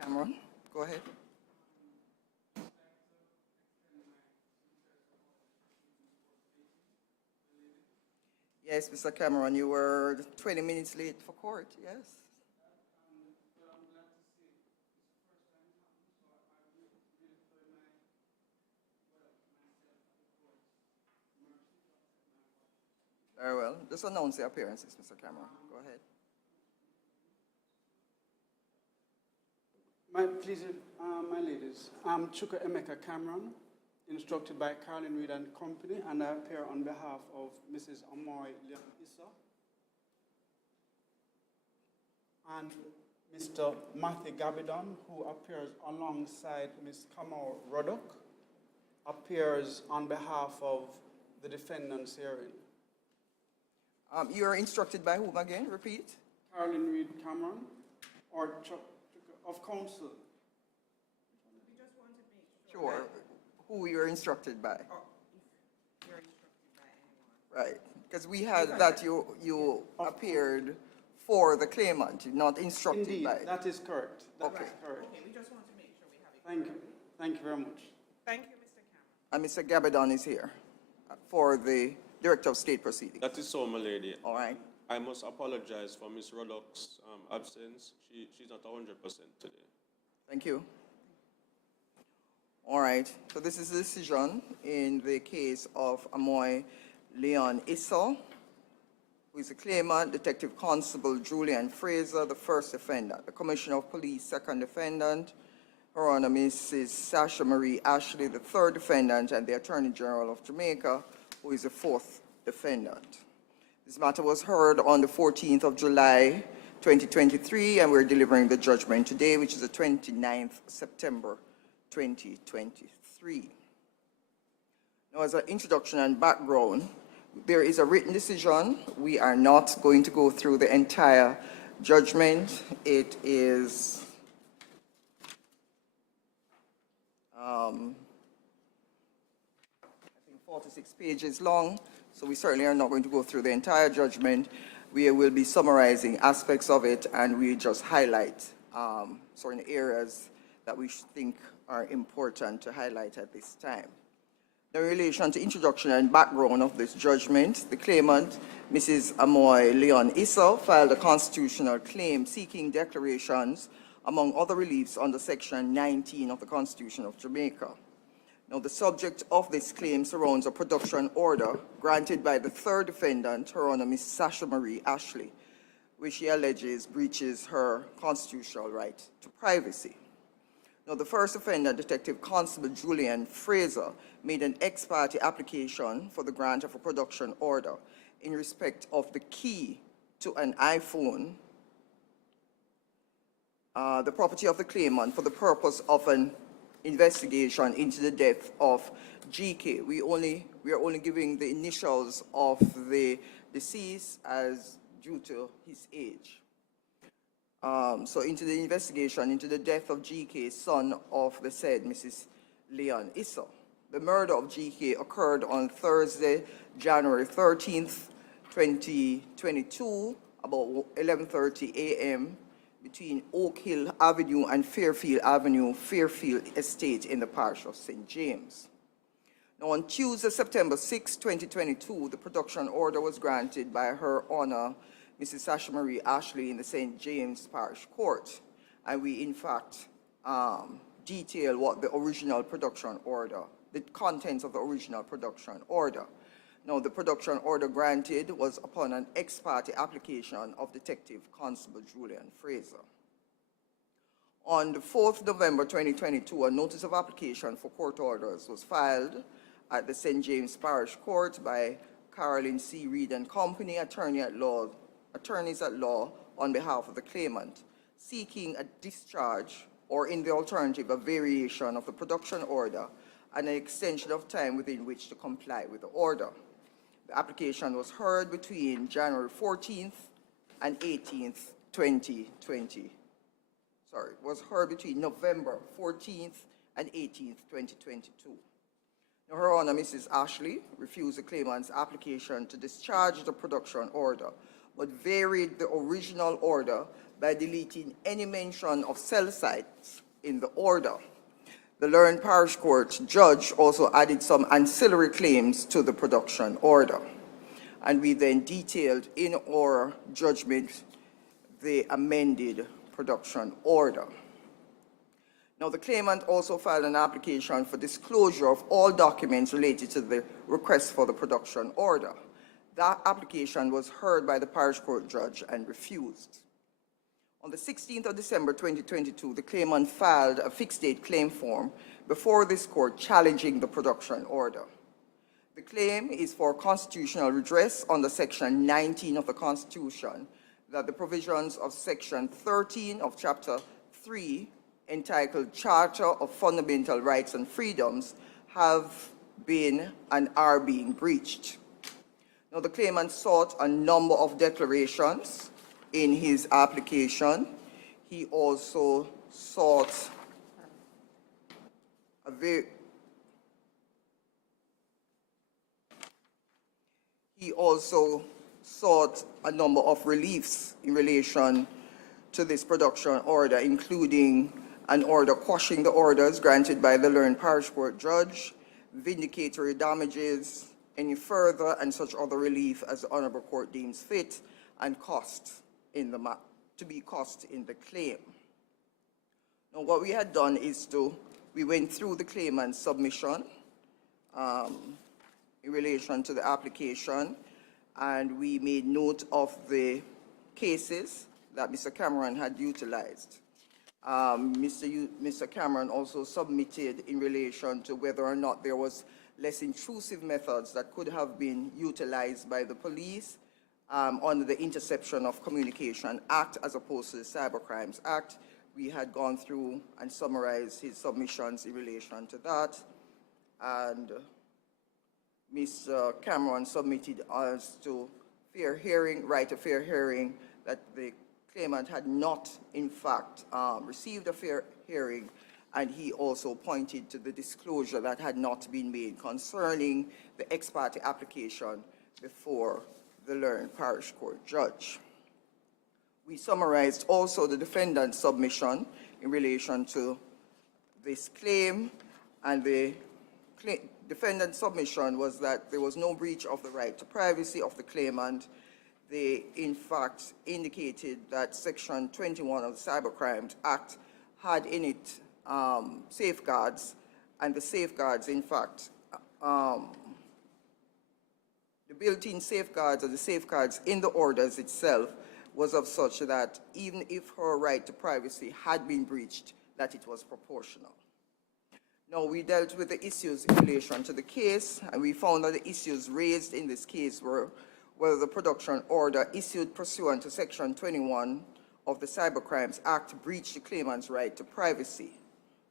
Cameron, go ahead. Yes, Mr. Cameron, you were 20 minutes late for court, yes? Very well. Just announce the appearances, Mr. Cameron. Go ahead. My ladies, I'm Chuka Emeka Cameron, instructed by Carolyn Reed and Company, and I appear on behalf of Mrs. Amoy Leon-Issa and Mr. Matthew Gabidon, who appears alongside Ms. Kamau Roddock, appears on behalf of the defendants herein. You are instructed by whom again? Repeat. Carolyn Reed Cameron, or Chuka of counsel. We just want to make Sure. Who you are instructed by. Oh, if you're instructed by anyone. Right. Because we had that you appeared for the claimant, not instructed Indeed, by. that is correct. That is correct. Okay, we just want to make sure we have it. Thank you. Thank you very much. Thank you, Mr. Cameron. And Mr. Gabidon is here for the Director of State Proceedings. That is so, my lady. All right. I must apologize for Ms. Roddock's absence. She's not 100% today. Thank you. All right. So this is the decision in the case of Amoy Leon-Issa, who is a claimant, Detective Constable Julian Frazer, the first defendant, the Commissioner of Police, second defendant, Her Honor Mrs. Sasha Marie Ashley, the third defendant, and the Attorney General of Jamaica, who is the fourth defendant. This matter was heard on the 14th of July, 2023, and we're delivering the judgment today, which is the 29th September, 2023. Now, as an introduction and background, there is a written decision. We are not going to go through the entire judgment. It is I think 46 pages long, so we certainly are not going to go through the entire judgment. We will be summarizing aspects of it, and we just highlight certain areas that we think are important to highlight at this time. In relation to introduction and background of this judgment, the claimant, Mrs. Amoy Leon-Issa, filed a constitutional claim seeking declarations, among other reliefs, under Section 19 of the Constitution of Jamaica. Now, the subject of this claim surrounds a production order granted by the third defendant, Her Honor Ms. Sasha Marie Ashley, which she alleges breaches her constitutional right to privacy. Now, the first offender, Detective Constable Julian Frazer, made an ex parte application for the grant of a production order in respect of the key to an iPhone, the property of the claimant, for the purpose of an investigation into the death of GK. We are only giving the initials of the deceased as due to his age. So into the investigation into the death of GK, son of the said Mrs. Leon-Issa. The murder of GK occurred on Thursday, January 13th, 2022, about 11:30 a.m. between Oak Hill Avenue and Fairfield Avenue, Fairfield Estate in the parish of St. James. Now, on Tuesday, September 6, 2022, the production order was granted by Her Honor Mrs. Sasha Marie Ashley in the St. James Parish Court. And we, in fact, detail what the original production order, the contents of the original production order. Now, the production order granted was upon an ex parte application of Detective Constable Julian Frazer. On the 4th November 2022, a notice of application for court orders was filed at the St. James Parish Court by Caroline C. Reed and Company, attorneys at law on behalf of the claimant, seeking a discharge or, in the alternative, a variation of the production order and an extension of time within which to comply with the order. The application was heard between January 14th and 18th, 2020. Was heard between November 14th and 18th, 2022. Now, Her Honor Mrs. Ashley refused the claimant's application to discharge the production order, but varied the original order by deleting any mention of cell sites in the order. The Learned Parish Court judge also added some ancillary claims to the production order. And we then detailed in our judgment the amended production order. Now, the claimant also filed an application for disclosure of all documents related to the request for the production order. That application was heard by the parish court judge and refused. On the 16th of December 2022, the claimant filed a fixed date claim form before this court challenging the production order. The claim is for constitutional redress under Section 19 of the Constitution, that the provisions of Section 13 of Chapter 3, entitled Charter of Fundamental Rights and Freedoms, have been and are being breached. Now, the claimant sought a number of declarations in his application. He also sought a number of reliefs in relation to this production order, including an order quashing the orders granted by the Learned Parish Court judge, vindicatory damages, any further and such other relief as the Honorable Court deems fit, and cost in the claim. Now, what we had done is we went through the claimant's submission in relation to the application, and we made note of the cases that Mr. Cameron had utilized. Mr. Cameron also submitted in relation to whether or not there was less intrusive methods that could have been utilized by the police under the Interception of Communication Act as opposed to the Cybercrimes Act. We had gone through and summarized his submissions in relation to that, and Mr. Cameron submitted as to fair hearing, right to fair hearing, that the claimant had not, in fact, received a fair hearing, and he also pointed to the disclosure that had not been made concerning the ex parte application before the Learned Parish Court judge. We summarized also the defendant's submission in relation to this claim, and the defendant's submission was that there was no breach of the right to privacy of the claimant. They, in fact, indicated that Section 21 of the Cybercrimes Act had in it safeguards, and the safeguards, in fact, the built-in safeguards or the safeguards in the orders itself was of such that even if her right to privacy had been breached, that it was proportional. Now, we dealt with the issues in relation to the case, and we found that the issues raised in this case were whether the production order issued pursuant to Section 21 of the Cybercrimes Act breached the claimant's right to privacy.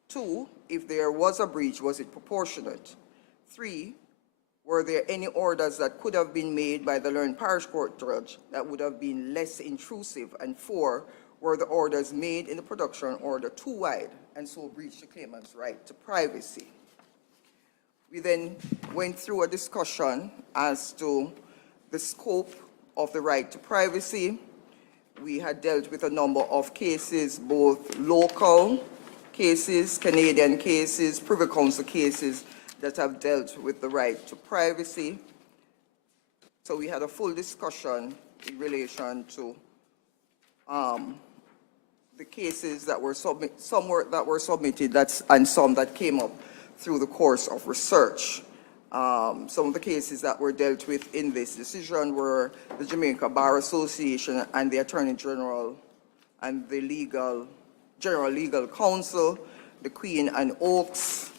2, if there was a breach, was it proportionate? 3, were there any orders that could have been made by the Learned Parish Court judge that would have been less intrusive? And 4, were the orders made in the production order too wide and so breached the claimant's right to privacy? We then went through a discussion as to the scope of the right to privacy. We had dealt with a number of cases, both local cases, Canadian cases, Privy Council cases that have dealt with the right to privacy. So we had a full discussion in relation to the cases that were submitted, and some that came up through the course of research. Some of the cases that were dealt with in this decision were the Jamaica Bar Association and the Attorney General and the General Legal Counsel, the Queen and Oaks,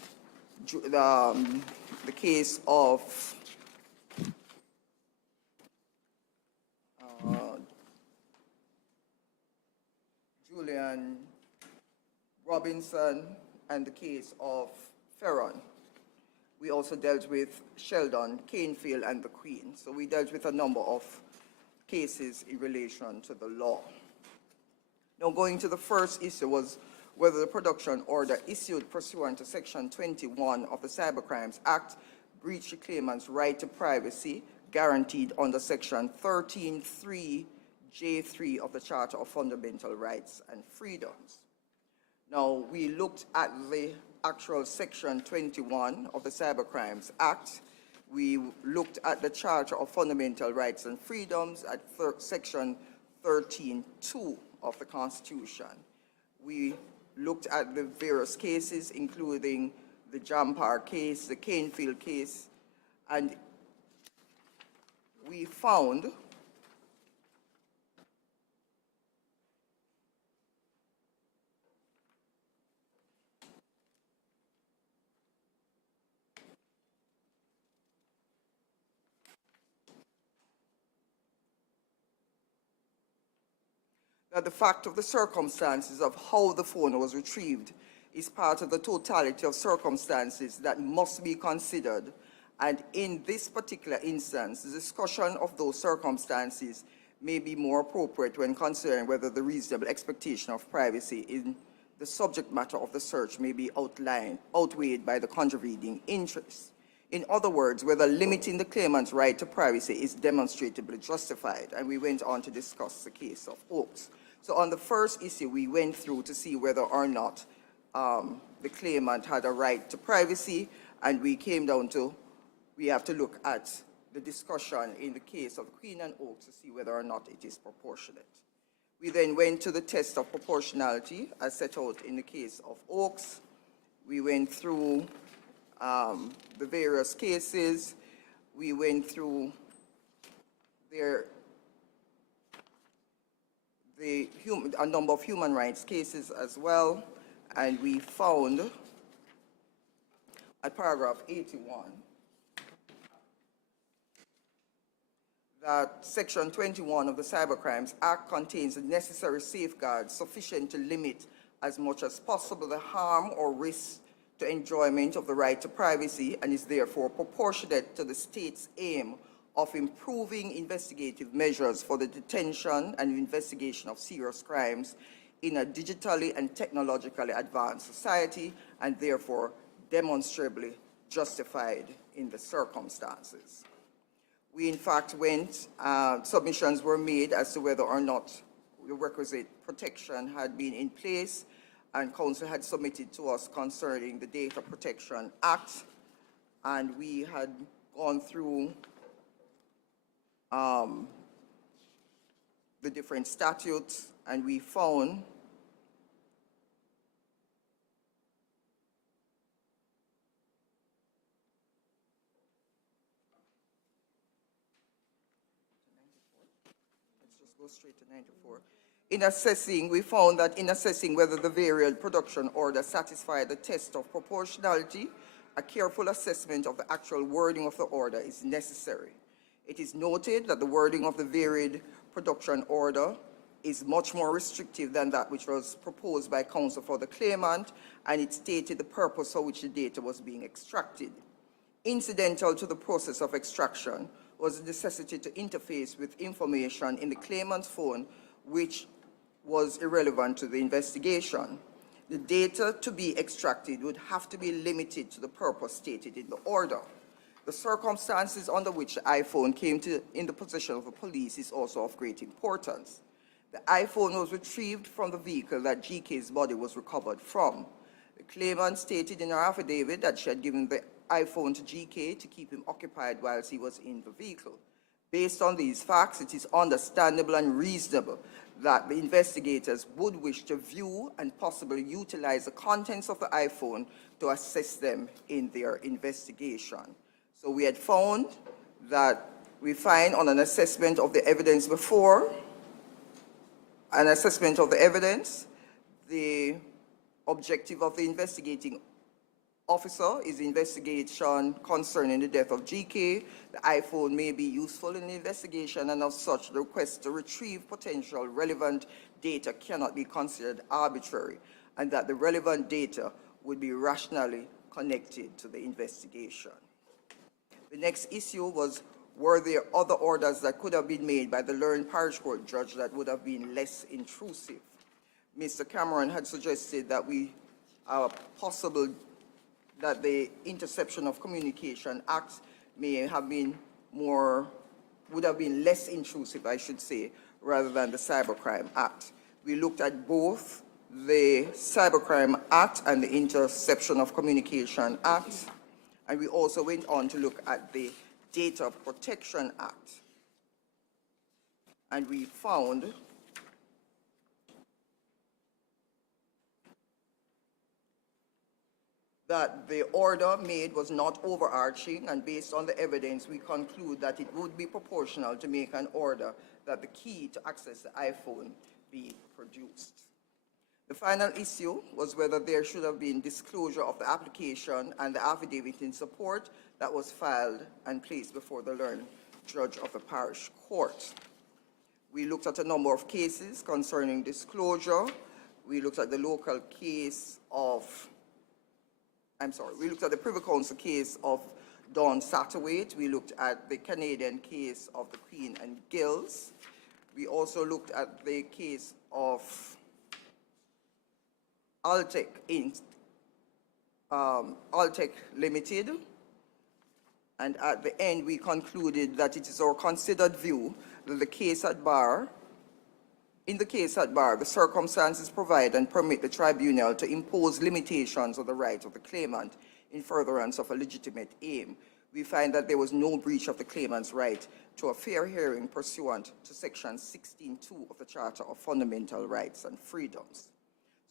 the case of Julian Robinson, and the case of Ferron. We also dealt with Sheldon, Canefield, and the Queen. So we dealt with a number of cases in relation to the law. Now, going to the first issue was whether the production order issued pursuant to Section 21 of the Cybercrimes Act breached the claimant's right to privacy guaranteed under Section 13(3) J3 of the Charter of Fundamental Rights and Freedoms. Now, we looked at the actual Section 21 of the Cybercrimes Act. We looked at the Charter of Fundamental Rights and Freedoms at Section 13(2) of the Constitution. We looked at the various cases, including the Jampar case, the Canefield case, and we found that the fact of the circumstances of how the phone was retrieved is part of the totality of circumstances that must be considered. And in this particular instance, the discussion of those circumstances may be more appropriate when considering whether the reasonable expectation of privacy in the subject matter of the search may be outweighed by the contravening interests. In other words, whether limiting the claimant's right to privacy is demonstrably justified. And we went on to discuss the case of Oaks. So on the first issue, we went through to see whether or not the claimant had a right to privacy, and we came down to, we have to look at the discussion in the case of Queen and Oaks to see whether or not it is proportionate. We then went to the test of proportionality as set out in the case of Oaks. We went through the various cases. We went through a number of human rights cases as well, and we found at paragraph 81 that Section 21 of the Cybercrimes Act contains the necessary safeguards sufficient to limit as much as possible the harm or risk to enjoyment of the right to privacy, and is therefore proportionate to the state's aim of improving investigative measures for the detention and investigation of serious crimes in a digitally and technologically advanced society, and therefore demonstrably justified in the circumstances. We in fact submissions were made as to whether or not the requisite protection had been in place, and Council had submitted to us concerning the Data Protection Act, and we had gone through the different statutes, and we found go straight to 94. We found that in assessing whether the variant production order satisfied the test of proportionality, a careful assessment of the actual wording of the order is necessary. It is noted that the wording of the varied production order is much more restrictive than that which was proposed by counsel for the claimant, and it stated the purpose for which the data was being extracted. Incidental to the process of extraction was the necessity to interface with information in the claimant's phone which was irrelevant to the investigation. The data to be extracted would have to be limited to the purpose stated in the order. The circumstances under which the iPhone came in the possession of the police is also of great importance. The iPhone was retrieved from the vehicle that GK's body was recovered from. The claimant stated in her affidavit that she had given the iPhone to GK to keep him occupied whilst he was in the vehicle. Based on these facts, it is understandable and reasonable that the investigators would wish to view and possibly utilize the contents of the iPhone to assist them in their investigation. So we had found that we find on an assessment of the evidence before, an assessment of the evidence, the objective of the investigating officer is the investigation concerning the death of GK. The iPhone may be useful in the investigation, and as such, the request to retrieve potential relevant data cannot be considered arbitrary, and that the relevant data would be rationally connected to the investigation. The next issue was, were there other orders that could have been made by the learned parish court judge that would have been less intrusive? Mr. Cameron had suggested that possible that the Interception of Communication Act may have been would have been less intrusive, I should say, rather than the Cybercrime Act. We looked at both the Cybercrime Act and the Interception of Communication Act, and we also went on to look at the Data Protection Act. And we found that the order made was not overarching, and based on the evidence, we conclude that it would be proportional to make an order that the key to access the iPhone be produced. The final issue was whether there should have been disclosure of the application and the affidavit in support that was filed and placed before the learned judge of the parish court. We looked at a number of cases concerning disclosure. We looked at the local case of, we looked at the Privy Council case of Dawn Satterthwaite. We looked at the Canadian case of the Queen and Gills. We also looked at the case of Altec Inc., Altec Limited. And at the end, we concluded that it is our considered view that in the case at bar, the circumstances provide and permit the tribunal to impose limitations on the right of the claimant in furtherance of a legitimate aim. We find that there was no breach of the claimant's right to a fair hearing pursuant to Section 16(2) of the Charter of Fundamental Rights and Freedoms.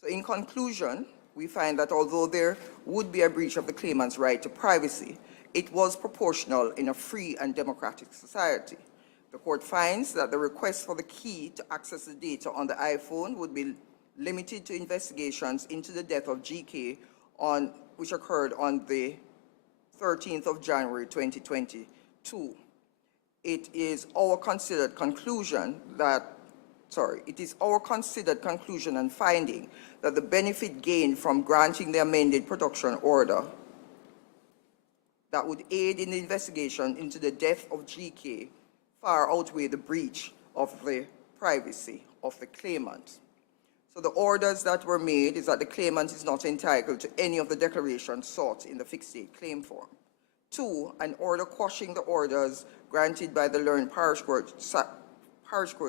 So in conclusion, we find that although there would be a breach of the claimant's right to privacy, it was proportional in a free and democratic society. The court finds that the request for the key to access the data on the iPhone would be limited to investigations into the death of GK, which occurred on the 13th of January 2022. It is our considered conclusion and finding that the benefit gained from granting the amended production order that would aid in the investigation into the death of GK far outweigh the breach of the privacy of the claimant. So the orders that were made is that the claimant is not entitled to any of the declarations sought in the fixed date claim form. 2, an order quashing the orders granted by the learned Parish Court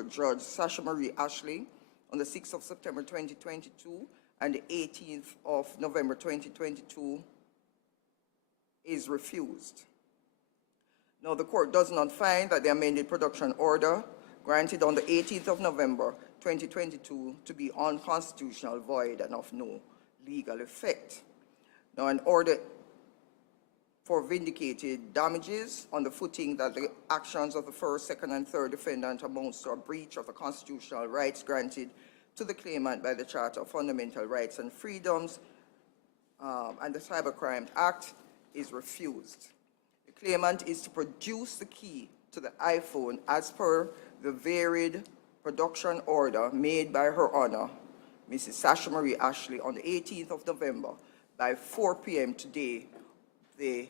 Judge Sasha Marie Ashley on the 6th of September 2022 and the 18th of November 2022 is refused. Now, the court does not find that the amended production order granted on the 18th of November 2022 to be unconstitutional, void, and of no legal effect. Now, an order for vindicated damages on the footing that the actions of the first, second, and third defendant amounts to a breach of the constitutional rights granted to the claimant by the Charter of Fundamental Rights and Freedoms and the Cybercrime Act is refused. The claimant is to produce the key to the iPhone as per the varied production order made by Her Honor, Mrs. Sasha Marie Ashley, on the 18th of November by 4 p.m. today, the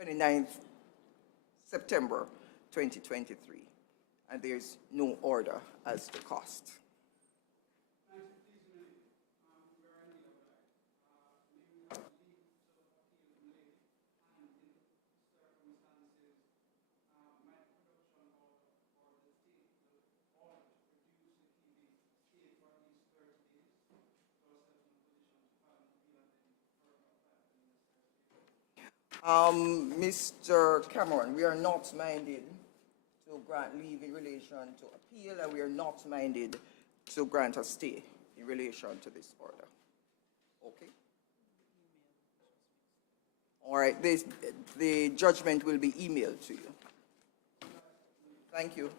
29th September 2023. And there's no order as to cost. Mr. Cameron, we are not minded to grant leave in relation to appeal, and we are not minded to grant a stay in relation to this order. Okay? All right, the judgment will be emailed to you. Thank you.